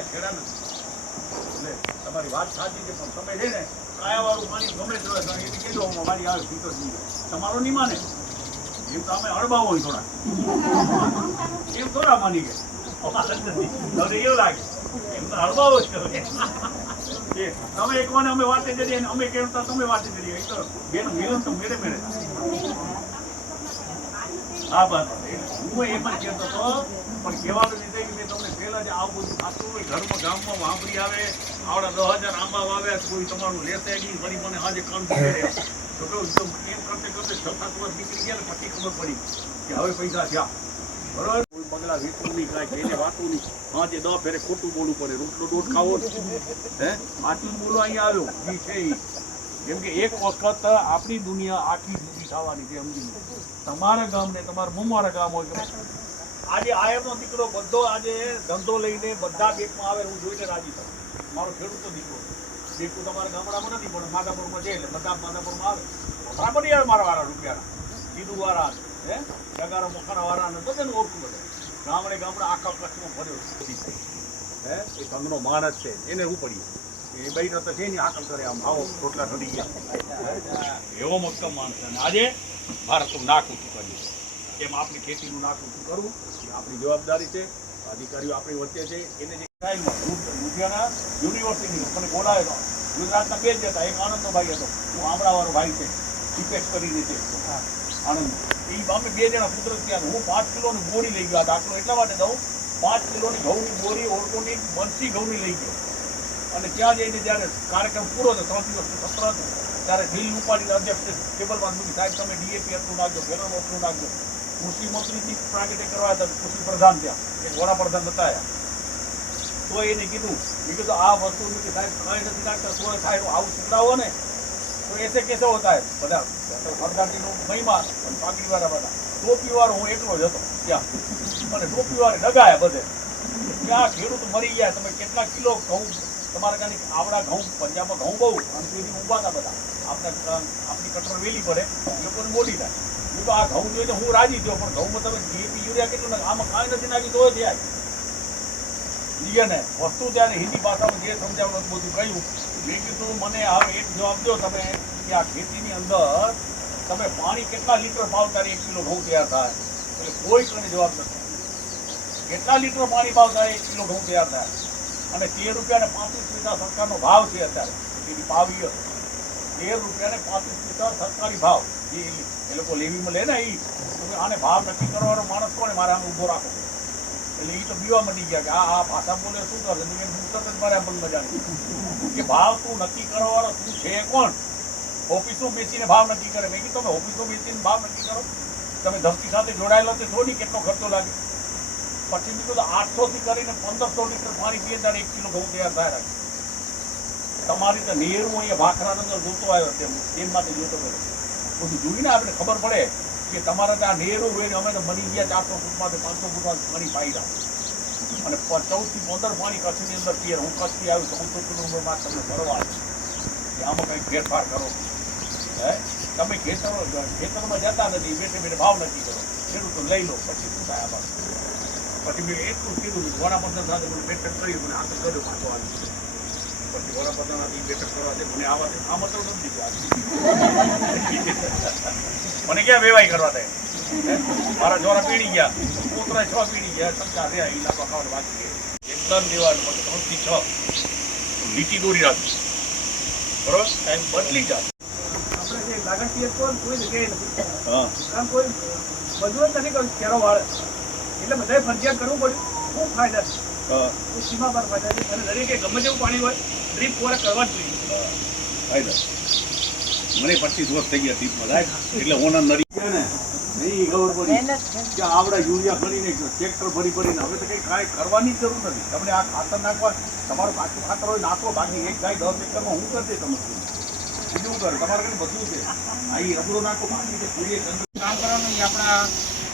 કરતા ખેડા નથી એટલે તમારી વાત સાચી છે, પણ તમે છે ને કાયાવાળું પાણી ગમે તે હોય કીધું હું મારી આવે પીતો નહીં તમારો નહીં માને. એમ તો અમે અડબાવો થોડા. એમ થોડા માની ગયા. એવું લાગે. એમ તો હળબાવો જ તમે એક વાર અમે વાતે કરીએ અમે કેમ તમે વાતે કરીએ. એ તો બેનું, મિલન તો મેળે મેળે. વર્ષ નીકળી ગયા ને, પછી ખબર પડી કે હવે પૈસા થયા. બરોબર? કોઈ બગલા વીટવું નહીં વાતું નહીં. આજે દસ ફેરે ખોટું બોલવું પડે, રોટલો દોઢ ખાવો. હે? આટલું બોલો, અહીંયા આવ્યો છે કેમ કે એક વખત આપણી દુનિયા આખી જુદી થવાની છે, સમજી લો. તમારા ગામ ને તમારા મુમારા ગામ હોય કે આજે આયમનો દીકરો બધો આજે ધંધો લઈને બધા બેંકમાં આવે હું જોઈને રાજી થઉં મારો ખેડૂતો દીકરો. બેંકું તમારા ગામડામાં નથી, પણ માધાપુરમાં છે એટલે બધા માધાપુરમાં આવે. બરાબર યાર મારા વાળા રૂપિયાના. કીધું વાળા હે? જગારા મોખાના વાળા ને બધાને ઓળખું બધે. ગામડે ગામડે આખા કચ્છમાં ભર્યો. હે? એ ધંધનો માણસ છે, એને હું પડ્યું એ બહેનો તો છે ને આકલ કરે આમ આવો રોટલા ઠરી ગયા. એવો મક્કમ માણસ અને આજે ભારતનું નાક ઊંચું કર્યું એમ આપણી ખેતીનું નાક ઊંચું કરવું એ આપણી જવાબદારી છે. અધિકારીઓ આપણી વચ્ચે છે. એને જે લુધિયાના યુનિવર્સિટી મને બોલાવેલો ગુજરાતના બે જ હતા. એક આનંદનો ભાઈ હતો. હું આમળાવાળો ભાઈ છે. ટીપેસ કરીને છે. આણંદ. એ અમે બે જણા કુદરત ત્યાં હું પાંચ કિલોની બોરી લઈ ગયો. આ દાખલો એટલા માટે દઉં. પાંચ કિલોની ઘઉંની બોરી ઓરકોની બંસી ઘઉંની લઈ ગયો. અને ત્યાં જઈને જ્યારે કાર્યક્રમ પૂરો થયો, ત્રણ દિવસનું સત્ર હતું, ત્યારે બિલ ઉપાડીને અધ્યક્ષ ટેબલમાં મૂકી સાહેબ, તમે ડીએપી એટલું નાખજો ફેરમ એટલું નાખજો કૃષિ મંત્રીથી પ્રાગટે કરવા હતા, કૃષિ પ્રધાન ત્યાં એક વડાપ્રધાન બતાવ્યા તો એને કીધું, મેં કીધું, આ વસ્તુ કે સાહેબ કાંઈ નથી નાખતા તો સાહેબ, આવું શીખડાવો ને. તો એસે કેસે હોતા બધા સરદારજીનો મહિમા અને પાઘડીવાળા બધા. ટોપીવાળો હું એકલો જ હતો, ત્યાં. અને ટોપીવાળે ડગાયા બધે. ત્યાં ખેડૂત મરી ગયા, તમે કેટલા કિલો ઘઉં તમારા કાંઈ આવડા ઘઉં, પંજાબમાં ઘઉં બહુ અંતરીથી ઊભા હતા બધા. આપણે આપણી કટર વેલી પડે લોકોને બોલી થાય હું તો આ ઘઉં જોઈને હું રાજી થયો, પણ ઘઉંમાં તમે ડીએપી યુરિયા કેટલું નાખે આમાં કાંઈ નથી નાખી તોય થયા. વસ્તુ ત્યારે હિન્દી ભાષામાં જે સમજાવવાનું બધું કહ્યું. મેં કીધું, મને હવે એક જવાબ દો તમે, કે આ ખેતીની અંદર તમે પાણી કેટલા લીટર પાવતા એક કિલો ઘઉં તૈયાર થાય? એટલે કોઈ કને જવાબ નથી. કેટલા લીટર પાણી પાવતા એક કિલો ઘઉં તૈયાર થાય? અને તેર રૂપિયા ને પાંત્રીસ પૈસા સરકારનો ભાવ છે અત્યારે. એની પાવી હતો. તેર રૂપિયા ને પાંત્રીસ પૈસા સરકારી ભાવ. એ એ લોકો લેવીમાં લે ને એ આને ભાવ નક્કી કરવાનો માણસ કોને મારે આમ ઊભો રાખો એટલે એ તો બીવા મટી ગયા કે આ આ ભાષા બોલે શું કરશે? મેં કીધું તરત જ મારે મન મજા કે ભાવ તું નક્કી કરવાનો તું છે કોણ? ઓફિસો બેસીને ભાવ નક્કી કરે. મેં કીધું, તમે ઓફિસો બેસીને ભાવ નક્કી કરો. તમે ધરતી સાથે જોડાયેલો તો થોડી કેટલો ખર્ચો લાગે. પછી મેં આઠસોથી કરીને પંદરસો લીટર પાણી પીએ ત્યારે એક કિલો ઘઉં તૈયાર થાય રાખે. તમારી તો નેરું અહીંયા ભાખરાના અંદર જોતો આવ્યો તેમ તેમ માટે જોતો ગયો બધું જોઈને આપણે ખબર પડે કે તમારે ત્યાં નેરું હોય ને અમે તો બની ગયા ચારસો ફૂટમાંથી, પાંચસો ફૂટમાં પાણી પાઈ રહ્યા. અને ચૌદથી પંદર પાણી કચ્છની અંદર પીએ હું કચ્છથી આવ્યું ચૌદસો કિલોમીટરમાં તમને ભરવા કે આમાં કંઈક ફેરફાર કરો. હે? તમે ખેતરો, ખેતરમાં જતા નથી, બેઠે બેઠે ભાવ નક્કી કરો. ખેડૂતો લઈ લો, પછી શું થાય આમાં? પછી મેં એટલું કીધું કે વડાપ્રધાન સાથે મને બેઠક કરી મને આગળ કર્યો પાછો આવી પછી વડાપ્રધાન હતી બેઠક કરવા દે મને આવા આ મતલબ નથી મને ક્યાં વેવાઈ કરવા દે મારા જોરા પીણી ગયા. પોતરા છ પીણી ગયા. શંકા રે એ લાંબા ખાવાનું બાકી એક એકદમ દેવાનું મને ત્રણથી છ. લીટી દોરી રાખી. બરોબર? ટાઈમ બદલી જાય આપણે જે લાગણીય કોઈ કોઈ જગ્યાએ નથી. હા. કોઈ બધું જ નથી કહ્યું કેરો વાળે. એટલે બધાએ ફરજિયાત કરવું પડ્યું. ખૂબ ફાયદા છે. એ સીમા પર ફાયદા છે. અને દરેકે ગમે તેવું પાણી હોય ડ્રીપ ફોરે કરવા જ જોઈએ. ફાયદા મને પચીસ વર્ષ થઈ ગયા ટીપમાં એટલે ઓના નરી ગયા ને નહીં ખબર પડી કે આવડા યુરિયા ભરીને ટ્રેક્ટર ભરી ભરીને. હવે તો કંઈ કાંઈ કરવાની જરૂર નથી. તમને આ ખાતર નાખવા તમારું પાછું ખાતર હોય નાખો. બાકી એક ગાય દસ એકરમાં હું કરી દે તમે બીજું કર. તમારે કંઈ બધું છે. આ રબડો નાખો. બાકી છે પૂરી કામ કરવાનું આપણા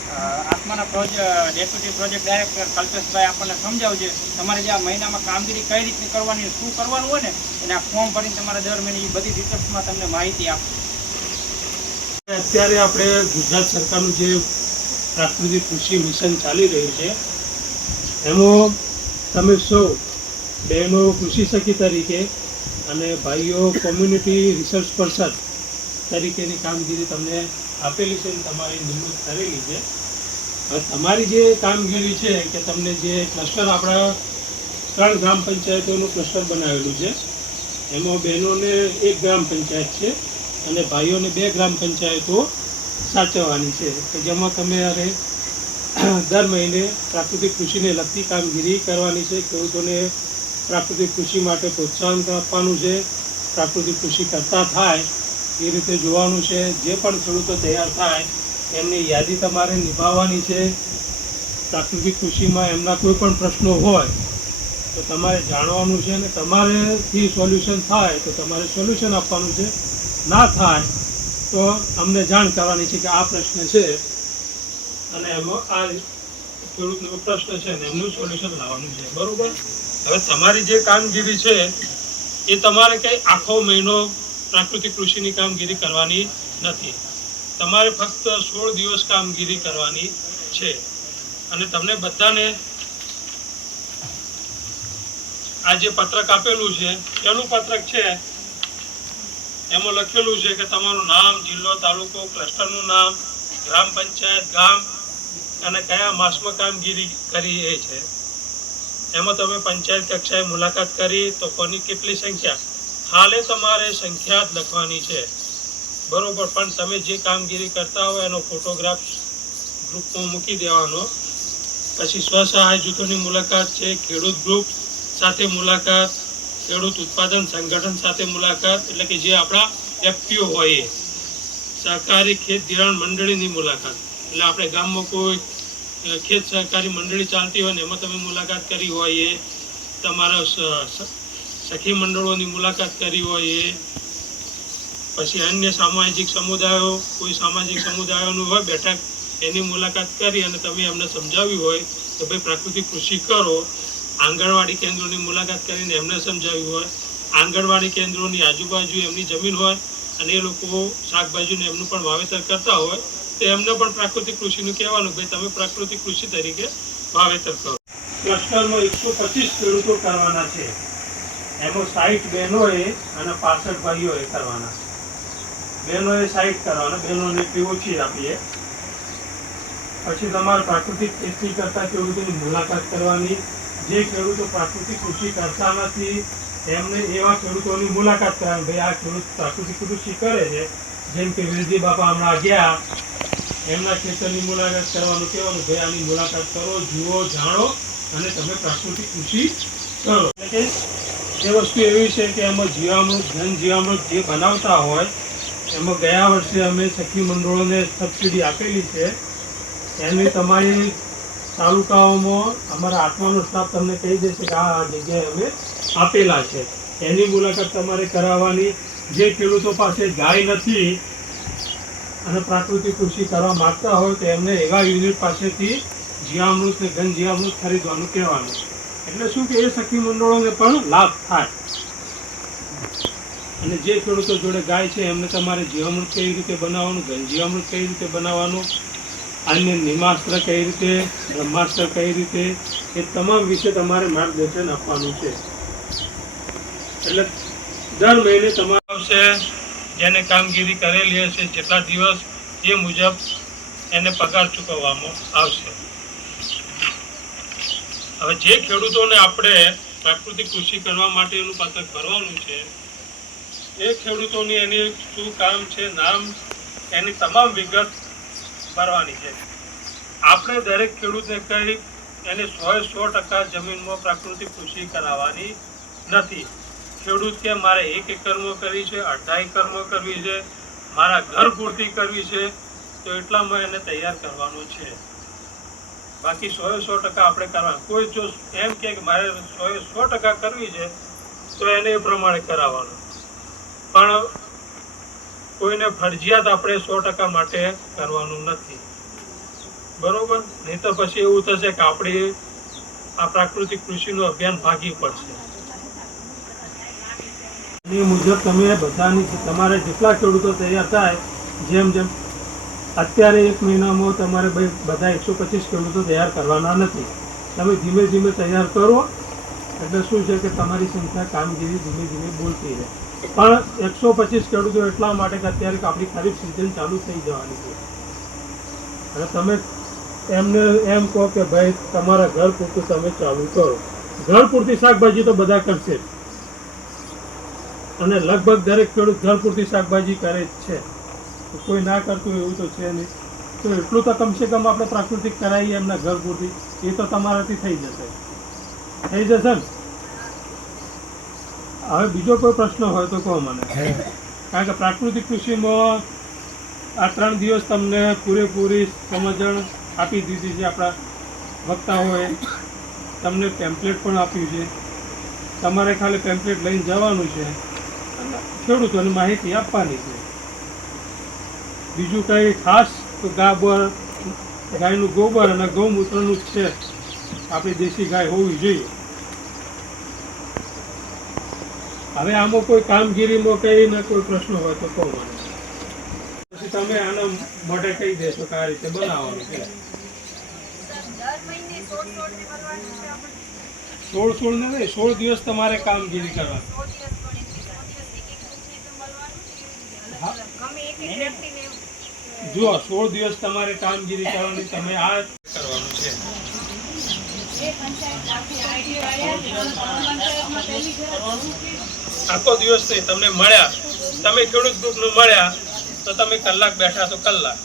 આત્માના પ્રોજેક્ટ ડેપ્યુટી પ્રોજેક્ટ ડાયરેક્ટર કલ્પેશભાઈ આપણને સમજાવજે તમારે જે આ મહિનામાં કામગીરી કઈ રીતની કરવાની, શું કરવાનું હોય ને, એને આ ફોર્મ ભરીને તમારે દર મહિને એ બધી ડિટેલ્સમાં તમને માહિતી આપશે અત્યારે આપણે ગુજરાત સરકારનું જે પ્રાકૃતિક કૃષિ મિશન ચાલી રહ્યું છે, એમાં તમે સૌ બહેનો કૃષિ સખી તરીકે અને ભાઈઓ કોમ્યુનિટી રિસર્ચ પર્સન તરીકેની કામગીરી તમને આપેલી છે અને તમારી નિમણૂક કરેલી છે. તમારી જે કામગીરી છે કે તમને જે ક્લસ્ટર આપણા ત્રણ ગ્રામ પંચાયતોનું ક્લસ્ટર બનાવેલું છે, એમાં બહેનોને એક ગ્રામ પંચાયત છે અને ભાઈઓને બે ગ્રામ પંચાયતો સાચવવાની છે. કે જેમાં તમે અરે દર મહિને પ્રાકૃતિક કૃષિને લગતી કામગીરી કરવાની છે, ખેડૂતોને પ્રાકૃતિક કૃષિ માટે પ્રોત્સાહન આપવાનું છે, પ્રાકૃતિક કૃષિ કરતા થાય એ રીતે જોવાનું છે, જે પણ ખેડૂતો તૈયાર થાય એમની યાદી તમારે નિભાવવાની છે. પ્રાકૃતિક કૃષિમાં એમના કોઈ પણ પ્રશ્નો હોય, તો તમારે જાણવાનું છે અને તમારેથી સોલ્યુશન થાય, તો તમારે સોલ્યુશન આપવાનું છે. ના થાય, તો અમને જાણ કરવાની છે કે આ પ્રશ્ન છે. અને એમાં આ ખેડૂતનો પ્રશ્ન છે ને એમનું સોલ્યુશન લાવવાનું છે. બરાબર? હવે તમારી જે કામગીરી છે, એ તમારે કંઈ આખો મહિનો પ્રાકૃતિક કૃષિની કામગીરી કરવાની નથી. તમારે ફક્ત સોળ દિવસ કામગીરી કરવાની છે. અને તમને બધાને આ જે પત્રક આપેલું છે પેલું પત્રક છે? એમાં લખેલું છે કે તમારું નામ, જિલ્લો, તાલુકો, ક્લસ્ટરનું નામ, ગ્રામ પંચાયત, ગામ અને કયા માસમાં કામગીરી કરી એ છે. એમાં તમે પંચાયત કક્ષાએ મુલાકાત કરી તો કોની કેટલી સંખ્યા? હાલે તમારે સંખ્યા જ લખવાની છે. બરોબર, પણ તમે જે કામગીરી કરતા હોય એનો ફોટોગ્રાફ ગ્રુપમાં મૂકી દેવાનો. પછી સ્વસહાય જૂથોની મુલાકાત છે, ખેડૂત ગ્રુપ સાથે મુલાકાત, ખેડૂત ઉત્પાદન સંગઠન સાથે મુલાકાત, એટલે કે જે આપણા એફપીઓ હોય એ. સહકારી ખેત ધિરાણ મંડળીની મુલાકાત. એટલે આપણે ગામમાં કોઈ ખેત સહકારી મંડળી ચાલતી હોય ને એમાં તમે મુલાકાત કરી હોય એ. તમારા સખી મંડળોની મુલાકાત કરી હોય એ. પછી અન્ય સામાજિક સમુદાયો, કોઈ સામાજિક સમુદાયોનું હોય, બેઠક એની મુલાકાત કરી અને તમે એમને સમજાવ્યું હોય કે ભાઈ પ્રાકૃતિક કૃષિ કરો. આંગણવાડી કેન્દ્રોની મુલાકાત કરીને એમને સમજાવ્યું હોય. આંગણવાડી કેન્દ્રોની આજુબાજુ એમની જમીન હોય અને એ લોકો શાકભાજીનું એમનું પણ વાવેતર કરતા હોય, તો એમને પણ પ્રાકૃતિક કૃષિનું કહેવાનું, ભાઈ તમે પ્રાકૃતિક કૃષિ તરીકે વાવેતર કરો. ક્લસ્ટરમાં એકસો પચીસ ખેડૂતો કરવાના છે. એમાં સાઠ બહેનોએ અને પાસઠ ભાઈઓએ કરવાના બહેનોએ સાઈડ કરવાના બેલોને એટલી ઓછી આપીએ. પછી તમારે પ્રાકૃતિક ખેતી કરતા ખેડૂતોની મુલાકાત કરવાની. જે ખેડૂતો પ્રાકૃતિક કૃષિ કરતા નથી એમને એવા ખેડૂતોની મુલાકાત કરવાની, ભાઈ, આ ખેડૂત પ્રાકૃતિક કૃષિ કરે છે? જેમ કે વિરજી બાપા હમણાં ગયા, એમના ખેતરની મુલાકાત કરવાનું કહેવાનું, ભાઈ, આની મુલાકાત કરો, જુઓ, જાણો અને તમે પ્રાકૃતિક કૃષિ કરો. એટલે કે એ વસ્તુ એવી છે કે એમાં જીવામૃત ધન જીવામૃત જે બનાવતા હોય એમાં ગયા વર્ષે અમે સખી મંડળોને સબસિડી આપેલી છે. એની તમારી તાલુકાઓમાં અમારા આત્માનો સ્ટાફ તમને કહી દેશે કે આ જગ્યાએ અમે આપેલા છે. એની મુલાકાત તમારે કરાવવાની. જે ખેડૂતો પાસે ગાય નથી અને પ્રાકૃતિક કૃષિ કરવા માગતા હોય તો એમને એવા યુનિટ પાસેથી જીવામૃત ને ઘન જીવામૃત ખરીદવાનું કહેવાનું. એટલે શું કે એ સખી મંડળોને પણ લાભ થાય. અને જે ખેડૂતો જોડે ગાય છે, એમને તમારે જીવામૃત કેવી રીતે બનાવવાનું જીવામૃત કઈ રીતે બનાવવાનું, અન્ય નિમાસ્ત્ર કઈ રીતે, બ્રહ્માસ્ત્ર કઈ રીતે, એ તમામ વિશે તમારે માર્ગદર્શન આપવાનું છે. એટલે દર મહિને તમારે આવશે, જેને કામગીરી કરેલી હશે, જેટલા દિવસ એ મુજબ એને પગાર ચૂકવવામાં આવશે. હવે જે ખેડૂતોને આપણે પ્રાકૃતિક કૃષિ કરવા માટેનું પત્રક ભરવાનું છે એ ખેડૂતોની એની શું કામ છે, નામ, એની તમામ વિગત ભરવાની છે. આપણે દરેક ખેડૂતને કહી એને સો સો ટકા જમીનમાં પ્રાકૃતિક કૃષિ કરાવવાની નથી. ખેડૂત કે મારે એક એકરમાં કરવી છે અઢાર એકરમાં કરવી છે, મારા ઘર પૂરતી કરવી છે, તો એટલામાં એને તૈયાર કરવાનું છે. બાકી સો સો ટકા આપણે કરવાનું. કોઈ જો એમ કે મારે સો સો ટકા કરવી છે, તો એને એ પ્રમાણે કરાવવાનું. પણ કોઈને ફરજિયાત આપણે સો ટકા માટે કરવાનું નથી. બરોબર? નહીં તો પછી એવું થશે કે આપણે આ પ્રાકૃતિક કૃષિનું અભિયાન ભાગી પડશે. એ મુજબ તમે બધાની તમારે જેટલા ખેડૂતો તૈયાર થાય, જેમ જેમ અત્યારે એક મહિનામાં તમારે ભાઈ બધા એકસો પચીસ ખેડૂતો તૈયાર કરવાના નથી. તમે ધીમે ધીમે તૈયાર કરો, એટલે શું છે કે તમારી સંખ્યા કામગીરી ધીમે ધીમે બોલતી રહે. પણ એકસો પચીસ ખેડૂતો એટલા માટે કે અત્યારે આપણી ખરીફ સિઝન ચાલુ થઈ જવાની છે. અને તમે એમને એમ કહો કે ભાઈ તમારા ઘર પૂરતું તમે ચાલુ કરો. ઘર પૂરતી શાકભાજી તો બધા કરશે અને લગભગ દરેક ખેડૂત ઘર પૂરતી શાકભાજી કરે જ છે. કોઈ ના કરતું એવું તો છે નહીં. તો એટલું તો કમસે કમ આપણે પ્રાકૃતિક કરાવીએ એમના ઘર પૂરતી. એ તો તમારાથી થઈ જશે. થઈ જશે ને? હવે બીજો કોઈ પ્રશ્ન હોય તો કહો મને. કારણ કે પ્રાકૃતિક કૃષિમાં આ ત્રણ દિવસ તમને પૂરેપૂરી સમજણ આપી દીધી છે આપણા વક્તાઓએ. તમને પેમ્પલેટ પણ આપ્યું છે. તમારે ખાલી પેમ્પલેટ લઈને જવાનું છે. ખેડૂતોને માહિતી આપવાની છે. બીજું કંઈ ખાસ તો ગાબર ગાયનું ગોબર અને ગૌમૂત્રનું જ છે. આપણી દેશી ગાય હોવી જોઈએ. હવે આમાં કોઈ કામગીરીમાં કઈ ને કોઈ પ્રશ્ન હોય તો કહો મને. પછી તમે આના માટે કહી દેશો કે આ રીતે બનાવવાનું કે સોળ સોળ ને નહીં, સોળ દિવસ તમારે કામગીરી કરવાની. જુઓ, સોળ દિવસ તમારે કામગીરી કરવાની, તમે આ કરવાનું છે. આખી દિવસ નહીં તમને મળ્યા. તમે ખેડૂત ગ્રુપનું મળ્યા તો તમે કલાક બેઠા તો કલાક.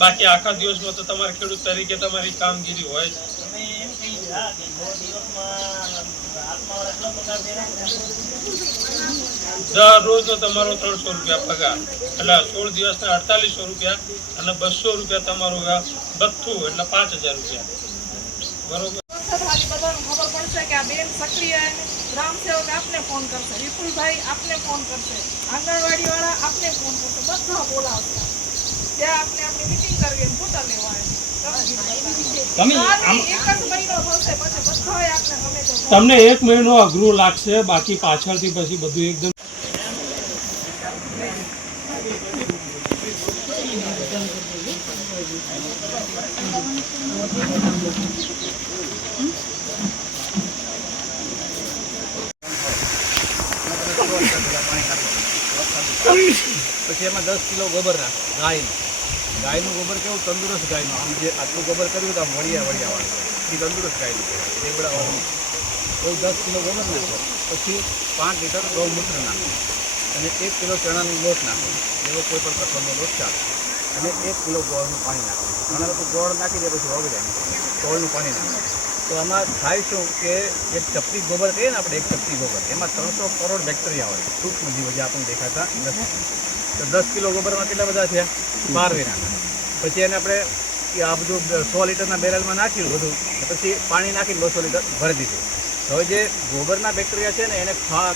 બાકી આખા દિવસમાં તો તમારે ખેડૂત તરીકે તમારી કામગીરી હોય જ. દરરોજનો તમારો ત્રણસો રૂપિયા પગાર. એટલે સોળ દિવસના અડતાલીસો રૂપિયા અને બસો રૂપિયા તમારું ભથ્થું એટલે પાંચ હજાર રૂપિયા. બરોબર ખાલી બધાને ખબર પડશે કે આ બેન સક્રિય ગ્રામસેવક આપને ફોન કરશે. વિપુલભાઈ આપને ફોન કરશે. આંગણવાડી વાળા આપને ફોન કરશે. બધા બોલાવશે. ત્યાં આપને આપણી મિટિંગ કરવી ફોટા લેવા તમને એક મહિનો અઘરું લાગશે બાકી પાછળથી પછી બધું એકદમ પછી એમાં દસ કિલો ગોબર નાખો, ગાયનું. ગાયનું ગોબર કેવું? તંદુરસ્ત ગાયનું. આમ જે આટલું ગોબર કર્યું તો આમ વળિયા વળિયાવાળું એ તંદુરસ્ત ગાયનું કહેવાય રેગડાવાળું એવું દસ કિલો ગોબર નાખો, પછી પાંચ લીટર ગૌમૂત્ર નાખો અને એક કિલો ચણાનો લોટ નાખો. એવો કોઈ પણ પ્રકારનો લોટ ચાલે. અને એક કિલો ગોળનું પાણી નાખો. ઘણા લોકો ગોળ નાખી દે પછી વગડે ગોળનું પાણી નાખો. તો આમાં થાય શું કે એક ચપટી ગોબર કહીએ ને આપણે, એક ચપટી ગોબર. એમાં ત્રણસો કરોડ બેક્ટેરિયા હોય. સૂક્ષ્મ જીવો જે આપણને દેખાતા નથી. તો દસ કિલો ગોબરમાં કેટલા બધા થયા બાર વેના પછી એને આપણે આ બધું સો લીટરના બેરલમાં નાખ્યું બધું, પછી પાણી નાખીને બસો લીટર ભરી દીધું. હવે જે ગોબરના બેક્ટેરિયા છે ને, એને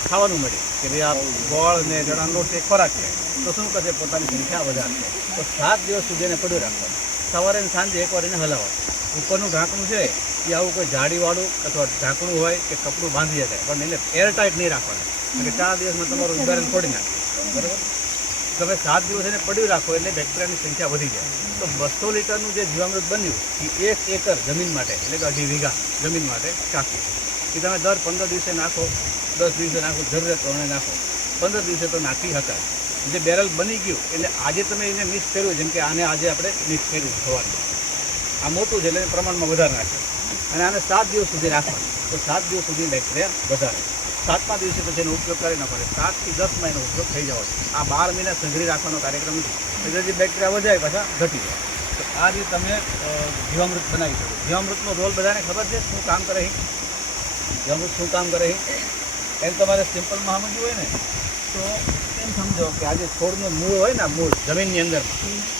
ખાવાનું મળ્યું કે ભાઈ આ ગોળ ને જણાનો એ ખોરાક છે. તો શું કરશે? પોતાની સંખ્યા વધારશે. તો સાત દિવસ સુધી એને પડ્યું રાખવાનું. સવારે ને સાંજે એકવાર એને હલાવવાનું. ઉપરનું ઢાંકણું છે, એ આવું કોઈ જાળીવાળું અથવા ઢાંકણું હોય કે કપડું બાંધી જાય પણ એને એરટાઈટ નહીં રાખવાનું. એટલે ચાર દિવસમાં તમારું ઉદાહરણ ફોડી નાખે બરાબર? તમે સાત દિવસ એને પડ્યું રાખો એટલે બેક્ટેરિયાની સંખ્યા વધી જાય. તો બસો લીટરનું જે જીવામૃત બન્યું, એ એક એકર જમીન માટે, એટલે કે અઢી વીઘા જમીન માટે કાફી એ તમે દર પંદર દિવસે નાખો, દસ દિવસે નાખો જરૂરિયાત પ્રમાણે નાખો. પંદર દિવસે તો નાખી શકાય જે બેરલ બની ગયું, એટલે આજે તમે એને મિક્સ કર્યું, જેમ કે આને આજે આપણે મિક્સ કર્યું થવાનું આ મોટું છે, એટલે પ્રમાણમાં વધારે નાખ્યું. અને આને સાત દિવસ સુધી રાખવાનું. તો સાત દિવસ સુધી બેક્ટેરિયા વધારે. સાતમા દિવસે પછી એનો ઉપયોગ કરી ન પડે સાતથી દસ મહિનો ઉપયોગ થઈ જવો આ બાર મહિના સંઘરી રાખવાનો કાર્યક્રમ છે. એટલે જે બેક્ટેરિયા વધારે પાછા ઘટી જાય. તો આ રીતે તમે જીવામૃત બનાવી શકો. જીવામૃતનો રોલ બધાને ખબર છે? શું કામ કરે જીવામૃત શું કામ કરે એમ તમારે સિમ્પલમાં સમજવું હોય ને, તો એમ સમજો કે આજે છોડનું મૂળ હોય ને મૂળ જમીનની અંદર,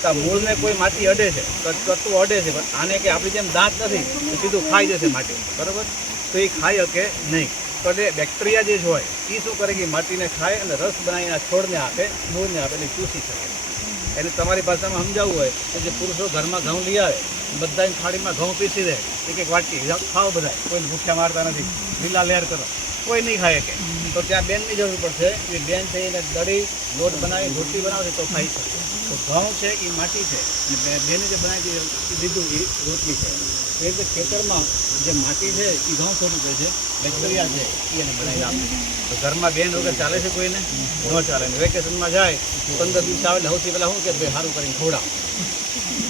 તો આ મૂળને કોઈ માટી અડે છે? કતું અડે છે? પણ આને કે આપણી જેમ દાંત નથી સીધું ખાઈ જશે માટી. બરાબર? તો એ ખાઈ શકે નહીં. તો એટલે બેક્ટેરિયા જે હોય એ શું કરે કે માટીને ખાય અને રસ બનાવીને આ છોડને આપે, મૂળને આપે એટલે ચૂસી શકે. એટલે તમારી ભાષામાં સમજાવવું હોય કે જે પુરુષો ઘરમાં ઘઉં લઈ આવે બધાની થાળીમાં ઘઉં પીસી દે, એક એક વાટકી ખાઓ બધા કોઈ ભૂખ્યા મારતા નથી, લીલા લહેર કરો. કોઈ નહીં ખાય કે. તો ત્યાં બેનની જરૂર પડશે, એ બેન થઈને દળી, લોટ બનાવી રોટલી બનાવશે તો ખાઈ શકે. તો ઘઉં છે એ માટી છે. અને બેને જે બનાવી છે દીધું એ રોટલી છે. તો એ ખેતરમાં જે માટી છે એ ઘઉં સ્વરૂપે છે, બેક્ટેરિયા છે એને બનાવી આપે. ઘરમાં બેન વગર ચાલે છે કોઈને? ન ચાલે. ને વેકેશનમાં જાય, પંદર દિવસ આવે સૌથી પહેલાં શું કે ભાઈ સારું કરીને ખોડા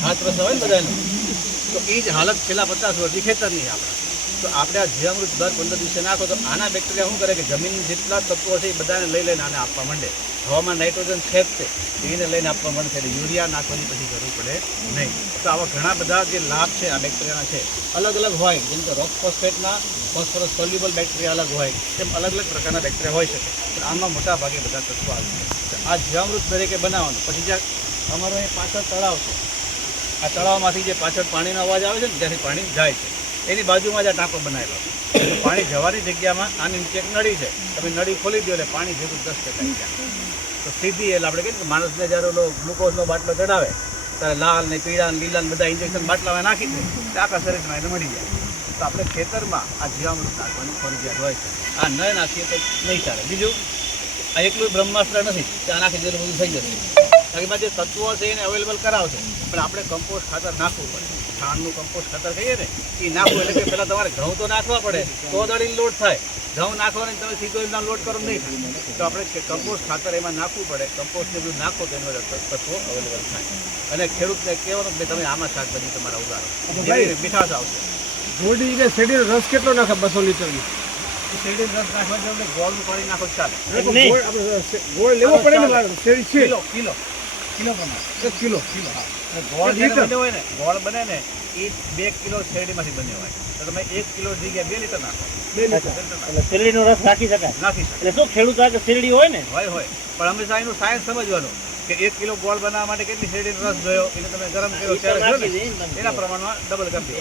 હાથ રસ હોય ને બધાને? તો એ જ હાલત છેલ્લા પચાસ વર્ષથી ખેતરની આપણે. તો આપણે આ જીવામૃત દર પંદર દિવસે નાખો તો આના બેક્ટેરિયા શું કરે કે જમીન જેટલા તત્વો છે એ બધાને લઈ લઈને આને આપવા માંડે. હવામાં નાઇટ્રોજન છે એને લઈને આપવા માંડે એટલે યુરિયા નાખવાની પછી જરૂર પડે નહીં. તો આવા ઘણા બધા જે લાભ છે આ બેક્ટેરિયાના છે, અલગ અલગ હોય. જેમ કે રોક ફોસ્ફેટના ફોસ્ફરસ સોલ્યુબલ બેક્ટેરિયા અલગ હોય, તેમ અલગ અલગ પ્રકારના બેક્ટેરિયા હોઈ શકે. પણ આમાં મોટા ભાગે બધા તત્વો આવે છે. આ જીવામૃત તરીકે બનાવવાનું. પછી જ્યાં અમારો અહીં પાછળ તળાવ છે. આ તળાવમાંથી જે પાછળ પાણીનો અવાજ આવે છે ને, ત્યાંથી પાણી જાય છે. એની બાજુમાં જ આ ટાંકો બનાવેલો પાણી જવાની જગ્યામાં આની નીચે એક નળી છે. તમે નળી ખોલી દો એટલે પાણી ભેગું દસ ટકા તો સીધી એટલે આપણે કહીએ કે માણસને જ્યારે ઓલો ગ્લુકોઝનો બાટલો ચડાવે, ત્યારે લાલ ને પીળા ને લીલા ને બધા ઇન્જેક્શન બાટલામાં નાખી દે એટલે આખા શરીરમાં એને મળી જાય. તો આપણે ખેતરમાં આ જીવામૃત નાખવાની ફરજિયાત હોય છે. આ ન નાખીએ તો નહીં ચાલે. બીજું, આ એકલું બ્રહ્માસ્ત્ર નથી. કે આ નાખી દેલું બધું થઈ જશે. બાકીમાં જે તત્વો છે એને અવેલેબલ કરાવશે. પણ આપણે કમ્પોસ્ટ ખાતર નાખવું પડે છાણનું કમ્પોસ્ટ ખતર કહીએ ને એ નાખો એટલે કે પહેલાં તમારે ઘઉં તો નાખવા પડે તો દળીને લોટ થાય. ઘઉં નાખવાની તમે સીધો એમના લોટ કરો નહીં. તો આપણે કમ્પોસ્ટ ખાતર એમાં નાખવું પડે. કમ્પોસ્ટને બધું નાખો તો એનો તત્વો અવેલેબલ થાય. અને ખેડૂતને કહેવાનું કે તમે આમાં શાકભાજી તમારા ઉગાડો. મીઠાશ આવશે. ગોળી કે શેરડીનો રસ કેટલો નાખે બસો લીટરની? શેરડી રસ નાખવા એટલે ગોળનું પાણી નાખો ચાલે. ગોળ આપણે શે- ગોળ લેવો પડે ને. શેરડી છે. Kilo kilo. કિલો પ્રમાણે. એક કિલો. અને ગોળ બન્યો હોય ને ગોળ બને ને એ બે કિલો શેરડીમાંથી બન્યો હોય. તો તમે એક કિલો જગ્યાએ બે લીટર નાખો. બે લીટર. એટલે શેરડીનો રસ નાખી શકાય. નાખી શકાય. એટલે શું ખેડૂત આ કે શેરડી હોય ને? હોય હોય. પણ હંમેશા એનું સાયન્સ સમજવાનું. કે એક કિલો ગોળ બનાવવા માટે કેટલી શેરડીનો રસ જોયો? એને તમે ગરમ કર્યો ત્યારે જોયો ને, એના પ્રમાણમાં ડબલ કરી.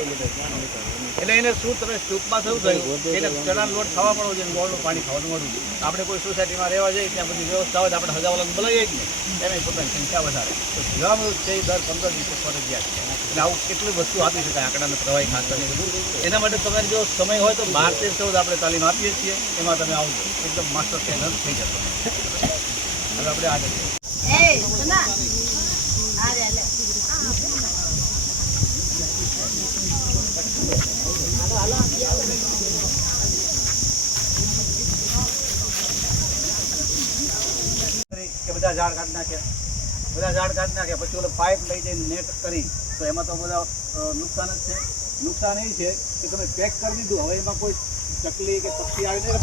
એટલે એને શું તમે સૂપમાં થયું? થયું એને ચણાનો લોટ ખાવા પડવો જોઈએ ગોળનું પાણી ખાવાનું મળવું જોઈએ. આપણે કોઈ સોસાયટીમાં રહેવા જઈએ ત્યાં બધી વ્યવસ્થા હોય આપણે હજાવાલાને બોલાવીએ જ નહીં. એમાં પોતાની સંખ્યા વધારે. તો જીવામૃત છે એ દર પંદર દિવસે ફરજિયાત છે. એટલે આવું કેટલી વસ્તુ આપી શકાય આંકડાને પ્રવાહી ખાતર ને બધું. એના માટે તમારે જો સમય હોય તો બાર તેર ચૌદ આપણે તાલીમ આપીએ છીએ. એમાં તમે આવજો એકદમ માસ્ટર ટ્રેનર થઈ જશો. હવે આપણે આગળ બધા ઝાડ બધા ઝાડ નાખ્યા પછી ઓલો પાઇપ લઈ જઈને નેટ કરી. તો એમાં તો બધા નુકસાન જ છે. નુકસાન એ છે કે તમે પેક કરી દીધું. હવે એમાં કોઈ ચકલી કે પક્ષી આવી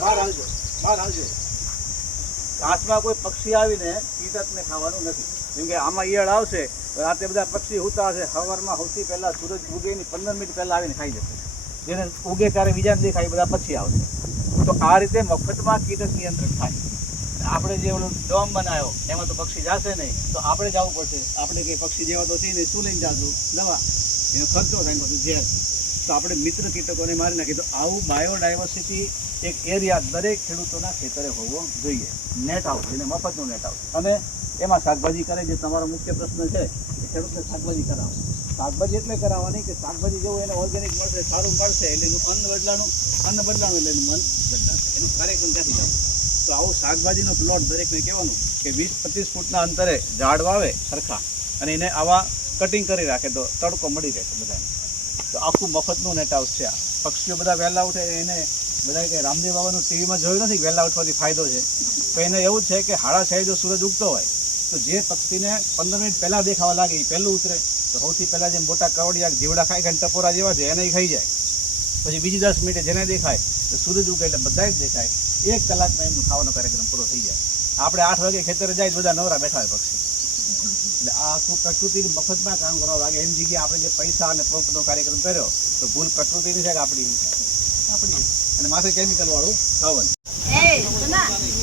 બહાર આવજો બહાર આવજો કાચમાં કોઈ પક્ષી આવીને કીટકને ખાવાનું નથી. જેમ કે આમાં ઈયળ આવશે, રાતે બધા પક્ષી હુતા હશે. સવારમાં સૌથી પહેલાં સૂરજ ઉગે ની પંદર મિનિટ પહેલાં આવીને ખાઈ જશે. જેને ઉગે ત્યારે બીજાને દેખાય બધા પછી આવશે. તો આ રીતે મફતમાં કીટક નિયંત્રણ થાય. આપણે જે ઓલો ડોમ બનાવ્યો, એમાં તો પક્ષી જશે નહીં. તો આપણે જવું પડશે. આપણે કંઈ પક્ષી જેવા તો થઈને શું લઈને જાશું? દવા. એનો ખર્ચો થાય બધું ઝેર. તો આપણે મિત્ર કીટકોને મારી નાખીએ તો આવું બાયોડાયવર્સિટી એક એરિયા દરેક ખેડૂતોના ખેતરે હોવો જોઈએ. નેટ હાઉસ એને મફતનું નેટ હાઉસ અને એમાં શાકભાજી કરે, જે તમારો મુખ્ય પ્રશ્ન છે, એ ખેડૂતને શાકભાજી કરાવો શાકભાજી એટલે કરાવવાની કે શાકભાજી જેવું એને ઓર્ગેનિક મળશે, સારું મળશે, એટલે એનું અન્ન બદલાનું અન્ન બદલાનું એટલે એનું મન બદલાશે. એનું કાર્યક્રમ ક્યાંથી જવું તો આવું શાકભાજીનો પ્લોટ દરેકને કહેવાનું કે વીસ પચીસ ફૂટના અંતરે ઝાડ વાવે સરખા. અને એને આવા કટિંગ કરી રાખે તો તડકો મળી રહેશે બધાને. તો આખું મફતનું નેટ હાઉસ છે આ. પક્ષીઓ બધા વહેલા ઉઠે, એને બધા કે રામદેવ બાબાનું ટીવીમાં જોયું નથી વહેલા ઉઠવાથી ફાયદો છે? તો એને એવું છે કે હાડા છાએ જો સૂરજ ઉગતો હોય, તો જે પક્ષીને પંદર મિનિટ પહેલાં દેખાવા લાગે એ પહેલું ઉતરે. તો સૌથી પહેલાં જેમ મોટા કવડિયા જીવડા ખાઈ ખાઈને ટપોરા જેવા છે, એને ખાઈ જાય. પછી બીજી દસ મિનિટે જેને દેખાય, તો સૂરજ ઉગે એટલે બધા જ દેખાય. એક કલાકમાં એમનું ખાવાનો કાર્યક્રમ પૂરો થઈ જાય. આપણે આઠ વાગે ખેતરે જાય બધા નવરા બેઠા હોય પક્ષી. એટલે આ આખું પ્રકૃતિની મફતમાં કામ કરવા લાગે. એની જગ્યાએ આપણે જે પૈસા અને પંપનો કાર્યક્રમ કર્યો, તો ભૂલ પ્રકૃતિની છે કે આપણી? આપણી. અને માથે કેમિકલ વાળું ખાવાનું.